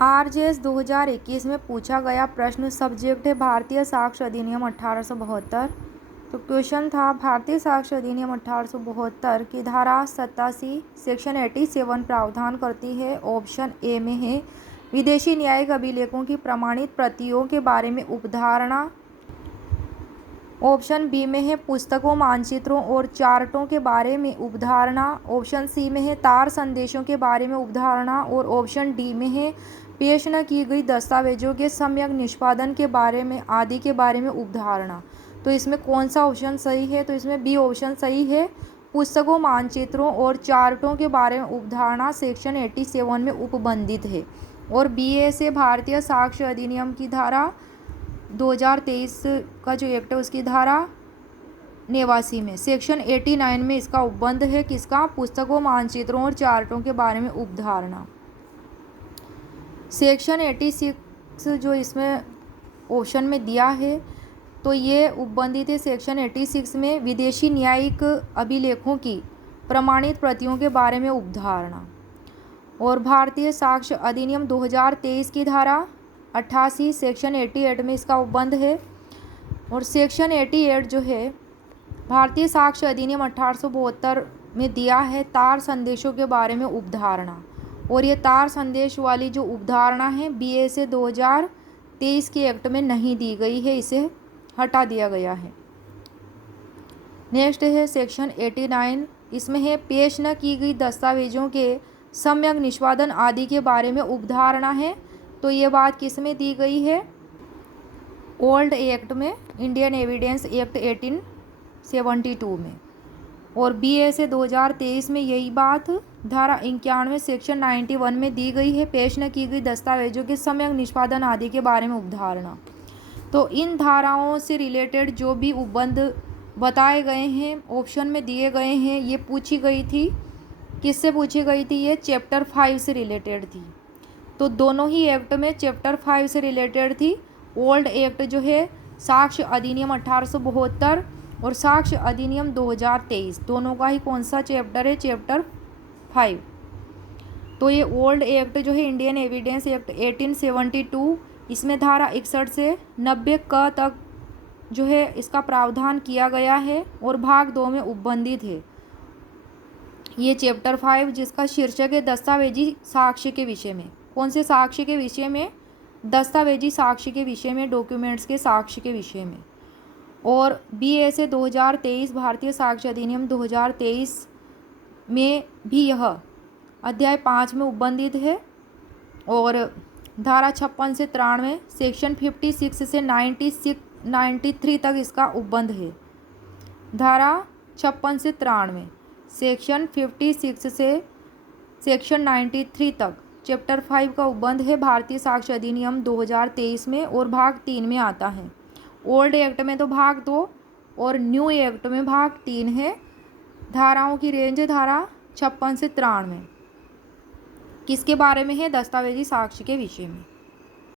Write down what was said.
RJS 2021 में पूछा गया प्रश्न, सब्जेक्ट है भारतीय साक्ष्य अधिनियम 1872। तो क्वेश्चन था भारतीय साक्ष्य अधिनियम 1872 की धारा 87 सेक्शन 87 प्रावधान करती है। ऑप्शन ए में है विदेशी न्यायिक अभिलेखों की प्रमाणित प्रतियों के बारे में उपधारणा। ऑप्शन बी में है पुस्तकों, मानचित्रों और चार्टों के बारे में उपधारणा। ऑप्शन सी में है तार संदेशों के बारे में उपधारणा। और ऑप्शन डी में है पेश न की गई दस्तावेजों के सम्यक निष्पादन के बारे में आदि के बारे में उपधारणा। तो इसमें कौन सा ऑप्शन सही है? तो इसमें बी ऑप्शन सही है। पुस्तकों, मानचित्रों और चार्टों के बारे में उपधारणा सेक्शन 87 में उपबंधित है। और बी ए से भारतीय साक्ष्य अधिनियम की धारा 2023 का जो एक्ट है उसकी धारा 89 में सेक्शन 89 में इसका उपबंध है। किसका? पुस्तकों, मानचित्रों और चार्टों के बारे में उपधारणा। सेक्शन 86 जो इसमें ऑप्शन में दिया है तो ये उपबंधित है सेक्शन 86 में विदेशी न्यायिक अभिलेखों की प्रमाणित प्रतियों के बारे में उपधारणा। और भारतीय साक्ष्य अधिनियम 2023 की धारा 88 सेक्शन 88 में इसका उपबंध है। और सेक्शन 88 जो है भारतीय साक्ष्य अधिनियम 1872 में दिया है तार संदेशों के बारे में उपधारणा। और ये तार संदेश वाली जो उपधारणा है बीए से 2023 के एक्ट में नहीं दी गई है, इसे हटा दिया गया है। नेक्स्ट है सेक्शन 89, इसमें है पेश न की गई दस्तावेजों के सम्यक निष्पादन आदि के बारे में उपधारणा है। तो ये बात किस में दी गई है? ओल्ड एक्ट में, इंडियन एविडेंस एक्ट 1872 में। और बीए से 2023 में यही बात धारा 91 सेक्शन 91 में दी गई है, पेश न की गई दस्तावेजों के सम्यक निष्पादन आदि के बारे में उपधारणा। तो इन धाराओं से रिलेटेड जो भी उपबंध बताए गए हैं, ऑप्शन में दिए गए हैं, ये पूछी गई थी। किससे पूछी गई थी? ये चैप्टर 5 से रिलेटेड थी। तो दोनों ही एक्ट में चैप्टर 5 से रिलेटेड थी। ओल्ड एक्ट जो है साक्ष्य अधिनियम 1872 और साक्ष्य अधिनियम 2023 दोनों का ही कौन सा चैप्टर है? चैप्टर 5। तो ये ओल्ड एक्ट जो है इंडियन एविडेंस एक्ट 1872, इसमें धारा 61 से 90 क तक जो है इसका प्रावधान किया गया है और भाग 2 में उपबंधित है। ये चैप्टर 5 जिसका शीर्षक है दस्तावेजी साक्ष्य के विषय में। कौन से साक्ष्य के विषय में? दस्तावेजी साक्ष्य के विषय में, डॉक्यूमेंट्स के साक्ष्य के विषय में। और बीए से 2023 भारतीय साक्ष्य अधिनियम 2023 में भी यह अध्याय 5 में उपबंधित है। और धारा 56 से 93 सेक्शन 56 से 93 तक इसका उपबंध है। धारा 56 से 93 सेक्शन 56 से सेक्शन 93 तक चैप्टर 5 का उपबंध है भारतीय साक्ष्य अधिनियम 2023 में। और भाग 3 में आता है। ओल्ड एक्ट में तो भाग 2 और न्यू एक्ट में भाग 3 है। धाराओं की रेंज है धारा 56 से 93। किसके बारे में है? दस्तावेजी साक्ष्य के विषय में।